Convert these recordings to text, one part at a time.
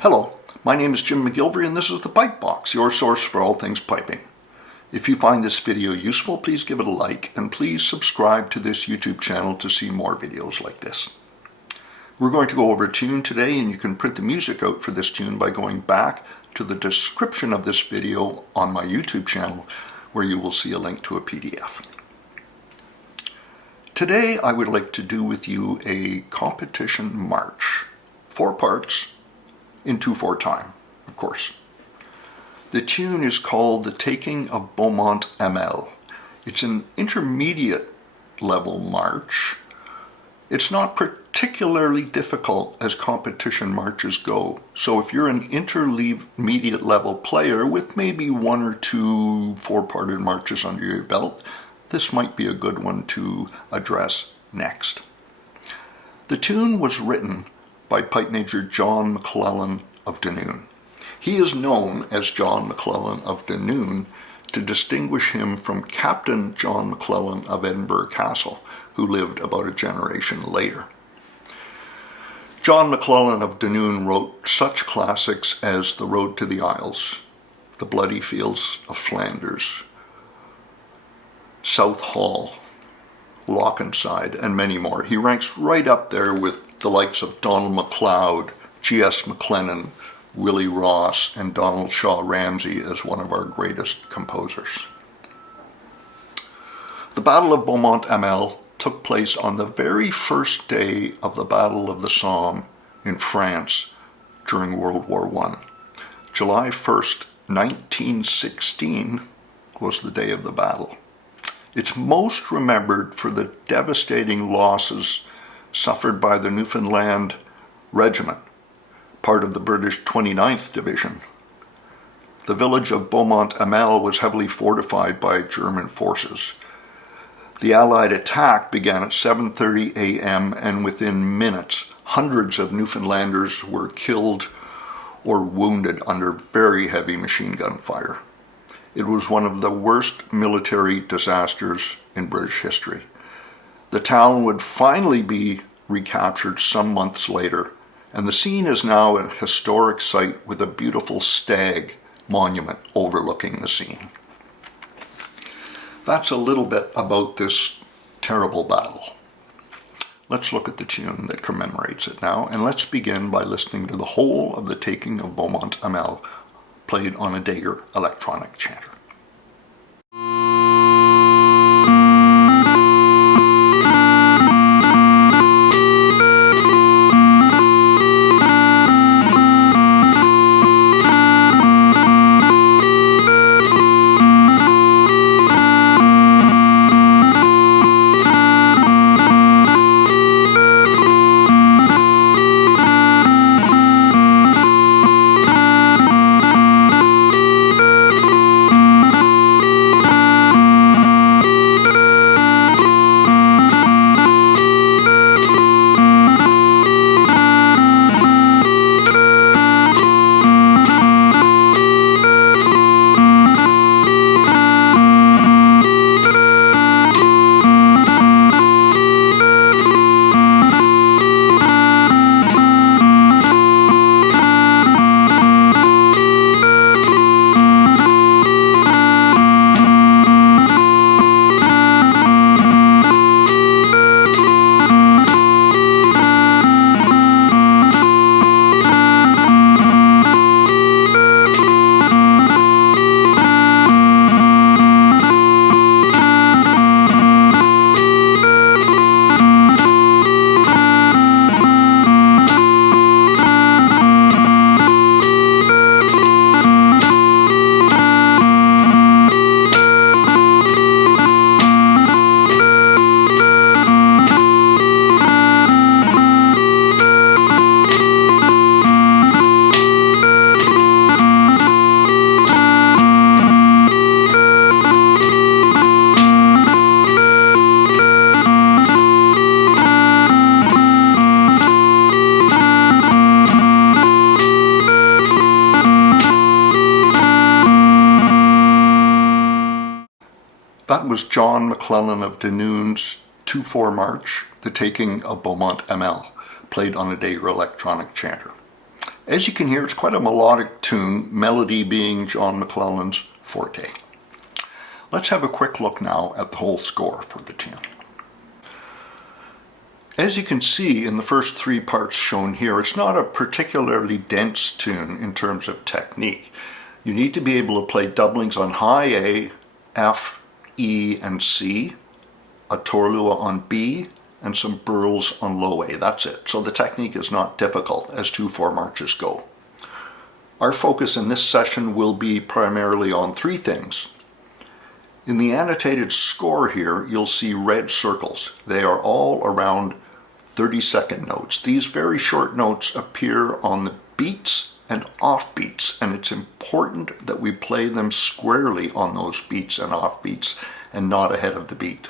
Hello, my name is Jim McGillivray and this is the Pipe Box, your source for all things piping. If you find this video useful, please give it a like and please subscribe to this YouTube channel to see more videos like this. We're going to go over a tune today, and you can print the music out for this tune by going back to the description of this video on my YouTube channel, where you will see a link to a PDF. Today I would like to do with you a competition march. 4 parts in 2/4 time, of course. The tune is called the Taking of Beaumont Hamel. It's an intermediate level march. It's not particularly difficult as competition marches go. So if you're an intermediate level player with maybe 1 or 2 4-parted marches under your belt, this might be a good one to address next. The tune was written by Pipe Major John McLellan of Dunoon. He is known as John McLellan of Dunoon to distinguish him from Captain John McLellan of Edinburgh Castle, who lived about a generation later. John McLellan of Dunoon wrote such classics as The Road to the Isles, The Bloody Fields of Flanders, South Hall, Lochenside, and many more. He ranks right up there with the likes of Donald MacLeod, G.S. McLennan, Willie Ross, and Donald Shaw Ramsay as one of our greatest composers. The Battle of Beaumont Hamel took place on the very first day of the Battle of the Somme in France during World War I. July 1st, 1916 was the day of the battle. It's most remembered for the devastating losses suffered by the Newfoundland Regiment, part of the British 29th Division. The village of Beaumont Hamel was heavily fortified by German forces. The Allied attack began at 7:30 a.m. and within minutes, hundreds of Newfoundlanders were killed or wounded under very heavy machine gun fire. It was one of the worst military disasters in British history. The town would finally be recaptured some months later, and the scene is now a historic site with a beautiful stag monument overlooking the scene. That's a little bit about this terrible battle. Let's look at the tune that commemorates it now, and let's begin by listening to the whole of the Taking of Beaumont Hamel, played on a Dagger electronic chanter. That was John McLellan of Dunoon's 2/4 march, The Taking of Beaumont Hamel, played on a Dagger electronic chanter. As you can hear, it's quite a melodic tune, melody being John McLellan's forte. Let's have a quick look now at the whole score for the tune. As you can see in the first three parts shown here, it's not a particularly dense tune in terms of technique. You need to be able to play doublings on high A, F, E, and C, a torlua on B, and some burls on low A. That's it. So the technique is not difficult as 2/4 marches go. Our focus in this session will be primarily on three things. In the annotated score here, you'll see red circles. They are all around 30-second notes. These very short notes appear on the beats and offbeats, and it's important that we play them squarely on those beats and offbeats and not ahead of the beat.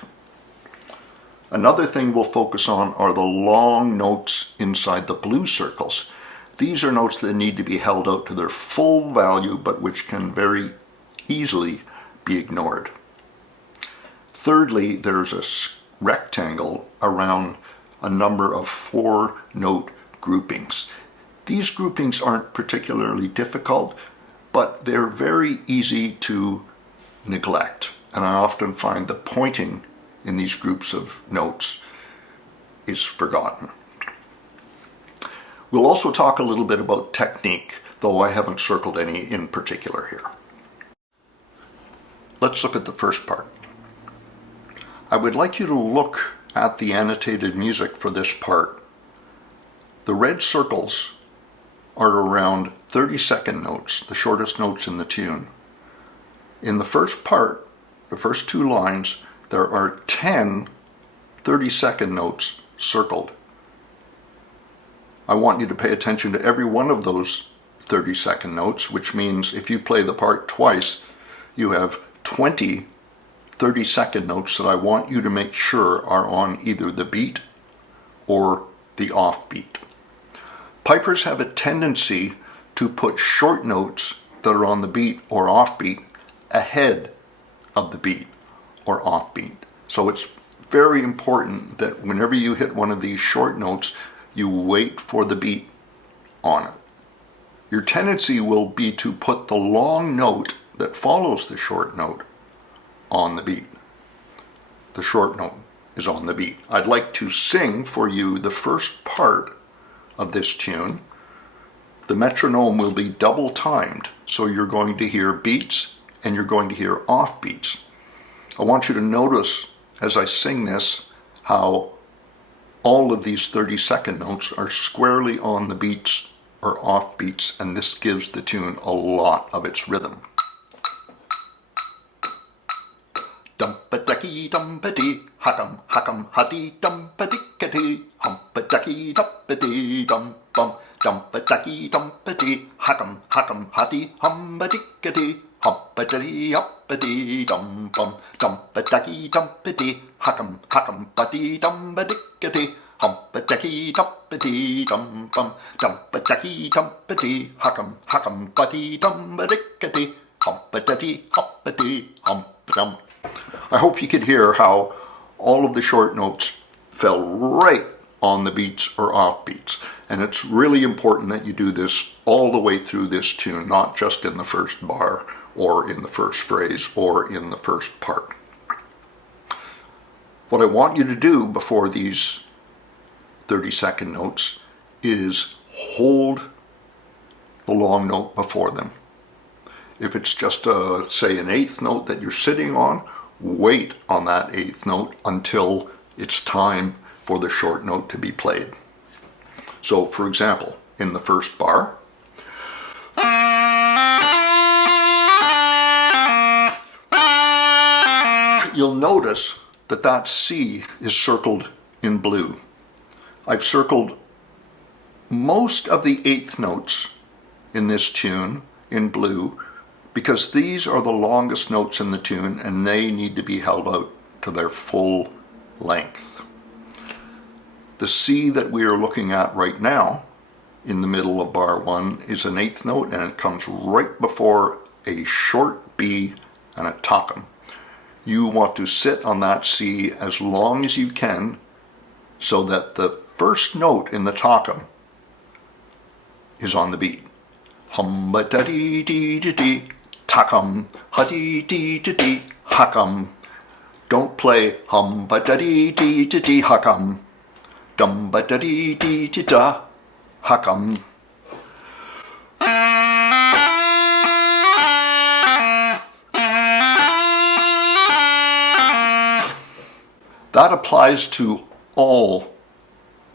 Another thing we'll focus on are the long notes inside the blue circles. These are notes that need to be held out to their full value, but which can very easily be ignored. Thirdly, there's a rectangle around a number of 4-note groupings. These groupings aren't particularly difficult, but they're very easy to neglect, and I often find the pointing in these groups of notes is forgotten. We'll also talk a little bit about technique, though I haven't circled any in particular here. Let's look at the first part. I would like you to look at the annotated music for this part. The red circles are around 30-second notes, the shortest notes in the tune. In the first part, the first two lines, there are 10 30-second notes circled. I want you to pay attention to every one of those 30-second notes, which means if you play the part twice, you have 20 30-second notes that I want you to make sure are on either the beat or the offbeat. Pipers have a tendency to put short notes that are on the beat or offbeat ahead of the beat or offbeat. So it's very important that whenever you hit one of these short notes, you wait for the beat on it. Your tendency will be to put the long note that follows the short note on the beat. The short note is on the beat. I'd like to sing for you the first part of this tune. The metronome will be double timed, so you're going to hear beats and you're going to hear offbeats. I want you to notice as I sing this how all of these 30-second notes are squarely on the beats or offbeats, and this gives the tune a lot of its rhythm. Dum-pa-ducky dum-pa-dee, huck'em, huck'em, huddy, dum-pa-dick-a-dee, humpa-ducky dum-pa-dee, dum-bum, dum-pa-ducky dum-pa-dee, huck'em, huck'em, huddy, hum-pa-dick-a-dee, humpa-dee, up-a-dee, dum-bum, dum-pa-ducky dum-pa-dee, huck'em, huck'em, buddy, dum-pa-dick-a-dee, humpa-ducky dum-pa-dee, dum-bum, dum-pa-ducky dum-pa-dee, huck'em, huck'em, buddy, dum-pa-dick-a-dee, humpa-dee, up-a-dee, hump-dum. I hope you could hear how all of the short notes fell right on the beats or offbeats. And it's really important that you do this all the way through this tune, not just in the first bar or in the first phrase or in the first part. What I want you to do before these 30-second notes is hold the long note before them. If it's just say an eighth note that you're sitting on, wait on that eighth note until it's time for the short note to be played. So for example, in the first bar, you'll notice that that C is circled in blue. I've circled most of the eighth notes in this tune in blue because these are the longest notes in the tune and they need to be held out to their full length. The C that we are looking at right now in the middle of bar 1 is an eighth note, and it comes right before a short B and a tockum. You want to sit on that C as long as you can so that the first note in the tockum is on the beat. Hum-ba-da-dee-dee-dee-dee, takum, ha-dee-dee-dee-dee, hakum. Don't play hum-ba-da-dee-dee-dee-dee, hakum. Dum-ba-da-dee-dee-dee-da, hakum. That applies to all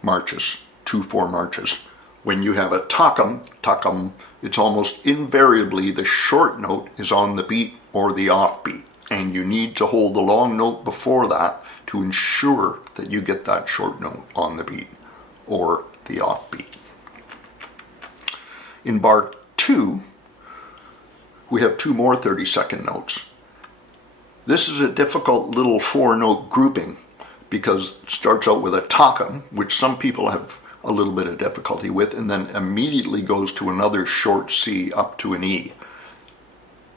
marches, 2/4 marches. When you have a takum, takum, it's almost invariably the short note is on the beat or the offbeat, and you need to hold the long note before that to ensure that you get that short note on the beat or the offbeat. In bar 2, we have 2 more 30-second notes. This is a difficult little 4-note grouping because it starts out with a takum, which some people have a little bit of difficulty with, and then immediately goes to another short C up to an E.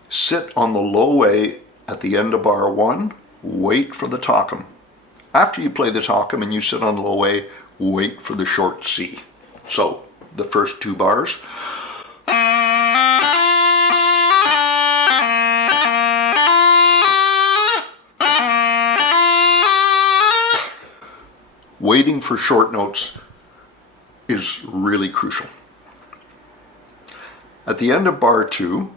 Sit on the low A at the end of bar 1, wait for the takum. After you play the takum and you sit on the low A, wait for the short C. So, the first 2 bars. Waiting for short notes is really crucial. At the end of bar 2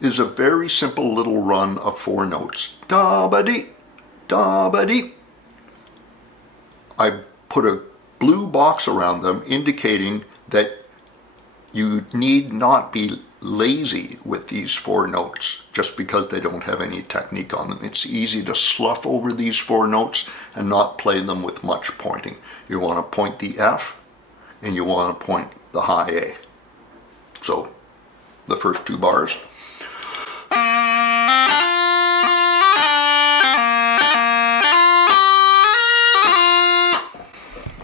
is a very simple little run of 4 notes. Da-ba-dee, da-ba-dee. I put a blue box around them indicating that you need not be lazy with these 4 notes just because they don't have any technique on them. It's easy to slough over these 4 notes and not play them with much pointing. You want to point the F and you want to point the high A. So the first 2 bars.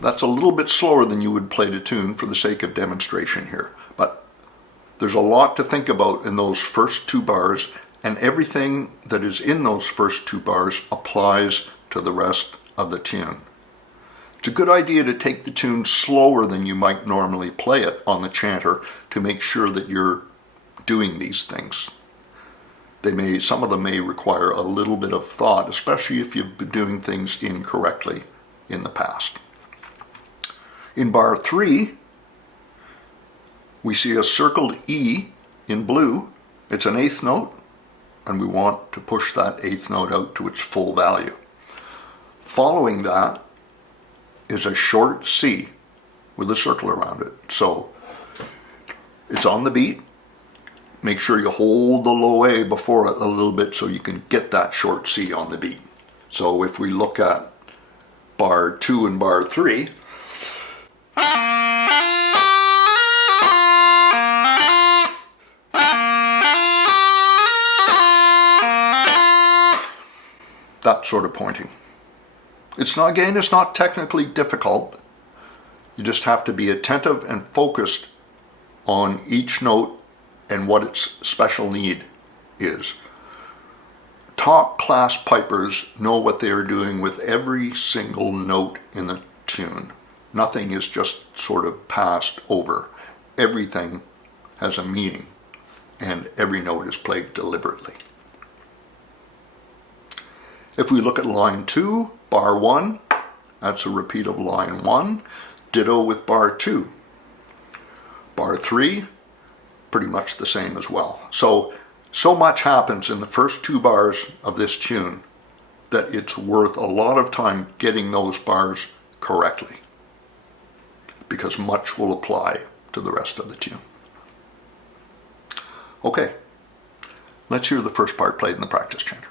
That's a little bit slower than you would play the tune for the sake of demonstration here, but there's a lot to think about in those first 2 bars, and everything that is in those first 2 bars applies to the rest of the tune. It's a good idea to take the tune slower than you might normally play it on the chanter to make sure that you're doing these things. Some of them may require a little bit of thought, especially if you've been doing things incorrectly in the past. In bar 3, we see a circled E in blue. It's an 8th note, and we want to push that 8th note out to its full value. Following that is a short C with a circle around it. So it's on the beat. Make sure you hold the low A before it a little bit so you can get that short C on the beat. So if we look at bar 2 and bar 3, that sort of pointing. It's not technically difficult. You just have to be attentive and focused on each note and what its special need is. Top class pipers know what they are doing with every single note in the tune. Nothing is just sort of passed over. Everything has a meaning, and every note is played deliberately. If we look at line 2, bar 1, that's a repeat of line 1. Ditto with bar 2. Bar 3, pretty much the same as well. So much happens in the first 2 bars of this tune that it's worth a lot of time getting those bars correctly, because much will apply to the rest of the tune. Okay, let's hear the first part played in the practice chanter.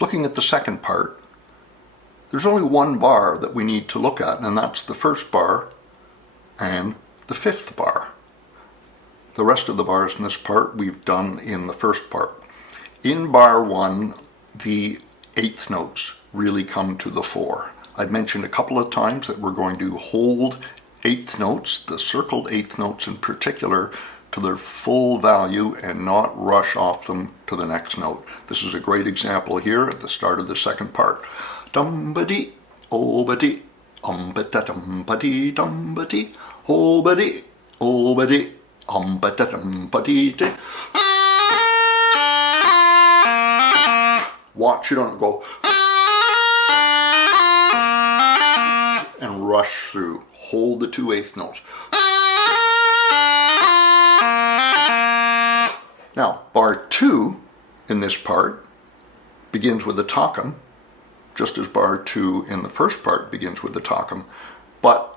Looking at the second part, there's only one bar that we need to look at, and that's the first bar and the fifth bar. The rest of the bars in this part we've done in the first part. In bar 1, the eighth notes really come to the fore. I've mentioned a couple of times that we're going to hold eighth notes, the circled eighth notes in particular, to their full value and not rush off them to the next note. This is a great example here at the start of the second part. Dum-ba-dee, oh-ba-dee, um-ba-da-dum-ba-dee, dum-ba-dee, oh-ba-dee, oh-ba-dee, um-ba-da-dum-ba-dee. Watch you don't go and rush through. Hold the two eighth notes. Now, bar 2 in this part begins with a tockum, just as bar 2 in the first part begins with a tockum, but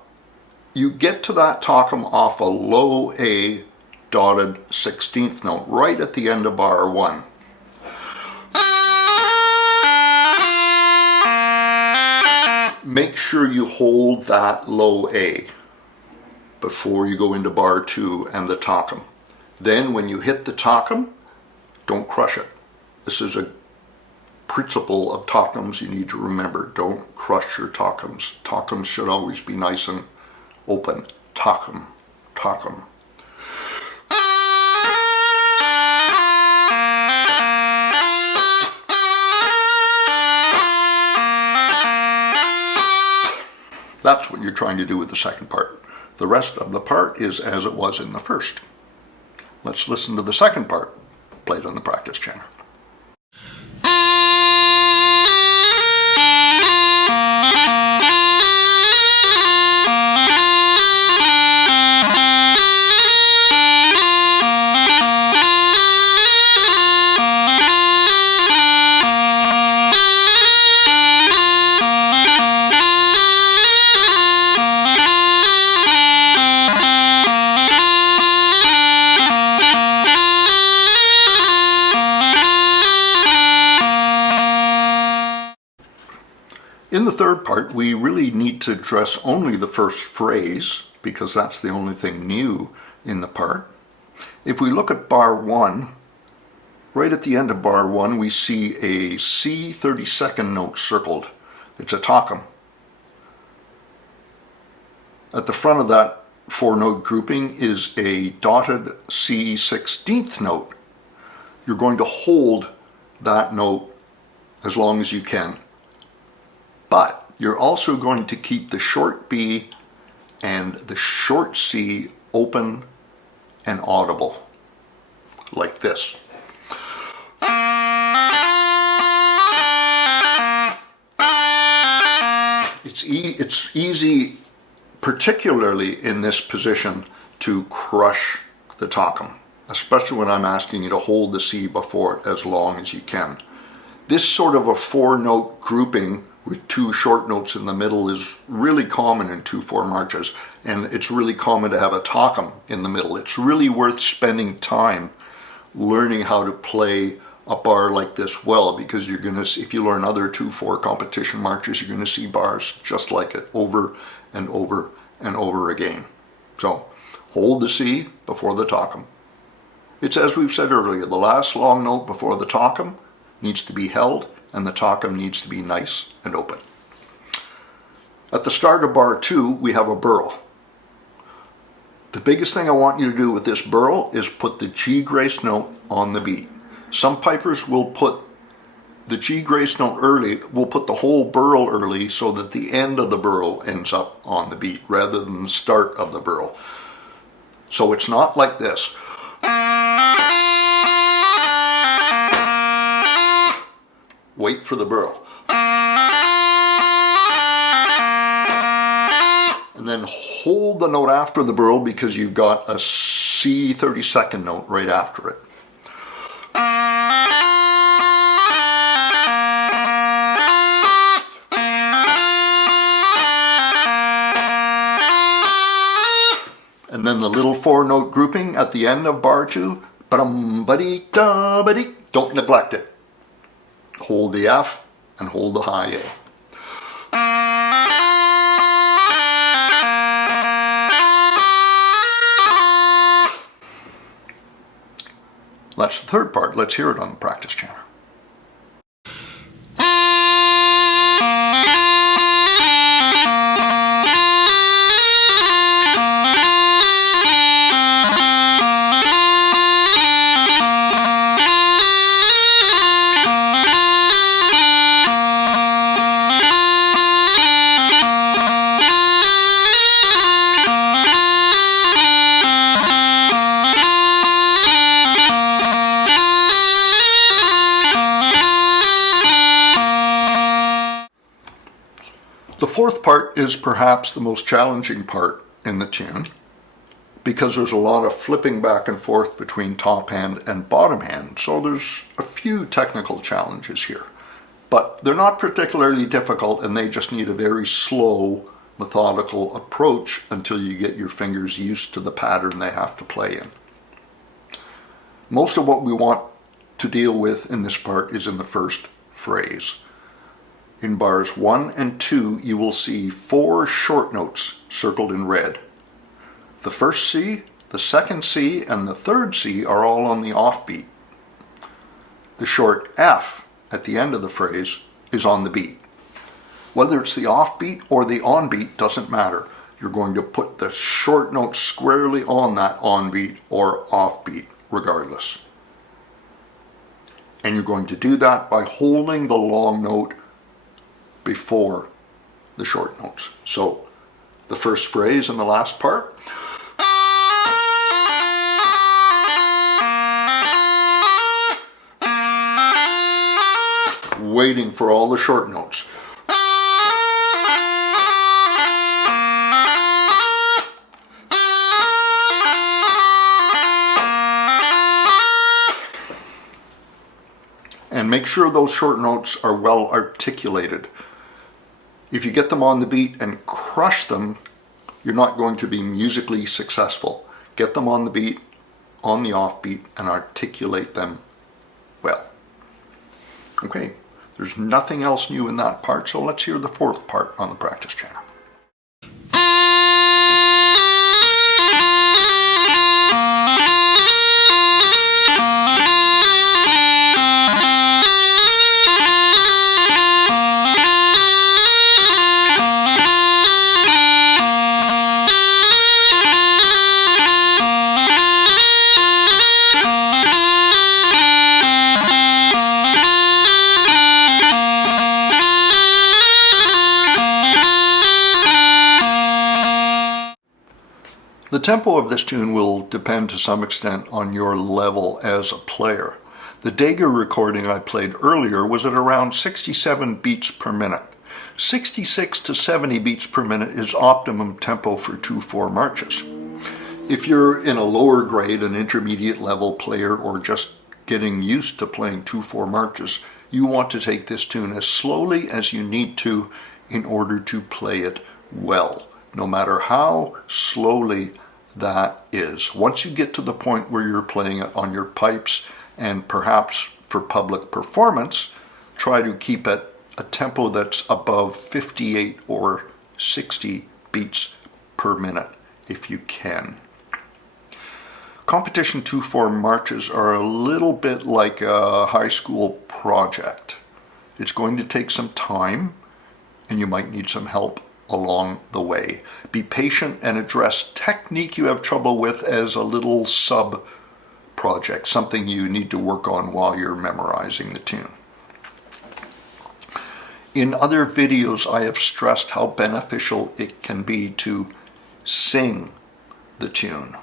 you get to that tockum off a low A dotted 16th note right at the end of bar 1. Make sure you hold that low A before you go into bar 2 and the tockum. Then when you hit the tockum, don't crush it. This is a principle of tockums you need to remember. Don't crush your tockums. Tockums should always be nice and open. Tockum, tockum. That's what you're trying to do with the second part. The rest of the part is as it was in the first. Let's listen to the second part, played on the practice channel. In the third part, we really need to address only the first phrase, because that's the only thing new in the part. If we look at bar 1, right at the end of bar 1, we see a C 32nd note circled. It's a tockum. At the front of that 4-note grouping is a dotted C 16th note. You're going to hold that note as long as you can. But you're also going to keep the short B and the short C open and audible, like this. It's easy, particularly in this position, to crush the tockum, especially when I'm asking you to hold the C before it as long as you can. This sort of a 4-note grouping with 2 short notes in the middle is really common in 2/4 marches, and it's really common to have a tockum in the middle. It's really worth spending time learning how to play a bar like this well, because you're going to, if you learn other 2/4 competition marches, you're going to see bars just like it over and over and over again. So hold the C before the tockum. It's as we've said earlier, the last long note before the tockum needs to be held, and the tockum needs to be nice and open. At the start of bar 2, we have a burl. The biggest thing I want you to do with this burl is put the G grace note on the beat. Some pipers will put the G grace note early, will put the whole burl early so that the end of the burl ends up on the beat rather than the start of the burl. So it's not like this. Wait for the burl. And then hold the note after the burl because you've got a C 32nd note right after it. And then the little 4-note grouping at the end of bar 2. Don't neglect it. Hold the F and hold the high A. That's the third part. Let's hear it on the practice channel. The fourth part is perhaps the most challenging part in the tune, because there's a lot of flipping back and forth between top hand and bottom hand, so there's a few technical challenges here. But they're not particularly difficult, and they just need a very slow, methodical approach until you get your fingers used to the pattern they have to play in. Most of what we want to deal with in this part is in the first phrase. In bars 1 and 2, you will see 4 short notes circled in red. The first C, the second C, and the third C are all on the offbeat. The short F at the end of the phrase is on the beat. Whether it's the offbeat or the onbeat doesn't matter. You're going to put the short note squarely on that onbeat or offbeat regardless. And you're going to do that by holding the long note before the short notes. So the first phrase and the last part. Waiting for all the short notes. And make sure those short notes are well articulated. If you get them on the beat and crush them, you're not going to be musically successful. Get them on the beat, on the offbeat, and articulate them well. Okay, there's nothing else new in that part, so let's hear the fourth part on the practice channel. The tempo of this tune will depend to some extent on your level as a player. The Dagger recording I played earlier was at around 67 beats per minute. 66 to 70 beats per minute is optimum tempo for 2/4 marches. If you're in a lower grade, an intermediate level player, or just getting used to playing 2/4 marches, you want to take this tune as slowly as you need to in order to play it well, no matter how slowly that is. Once you get to the point where you're playing it on your pipes and perhaps for public performance, try to keep it a tempo that's above 58 or 60 beats per minute if you can. Competition 2/4 marches are a little bit like a high school project. It's going to take some time, and you might need some help along the way. Be patient and address technique you have trouble with as a little sub-project, something you need to work on while you're memorizing the tune. In other videos, I have stressed how beneficial it can be to sing the tune,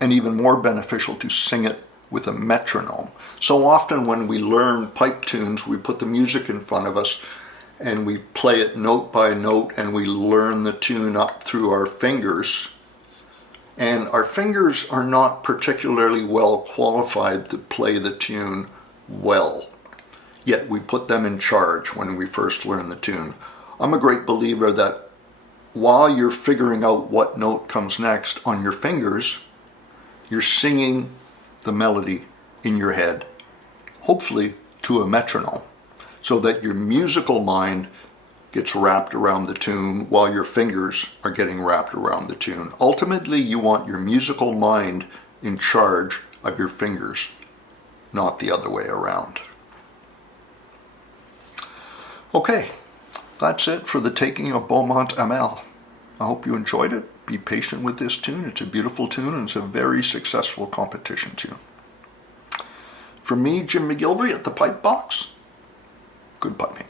and even more beneficial to sing it with a metronome. So often when we learn pipe tunes, we put the music in front of us and we play it note by note, and we learn the tune up through our fingers. And our fingers are not particularly well qualified to play the tune well. Yet we put them in charge when we first learn the tune. I'm a great believer that while you're figuring out what note comes next on your fingers, you're singing the melody in your head, hopefully to a metronome, so that your musical mind gets wrapped around the tune while your fingers are getting wrapped around the tune. Ultimately, you want your musical mind in charge of your fingers, not the other way around. Okay, that's it for the Taking of Beaumont Hamel. I hope you enjoyed it. Be patient with this tune. It's a beautiful tune and it's a very successful competition tune. From me, Jim McGillivray at the Pipe Box, good piping.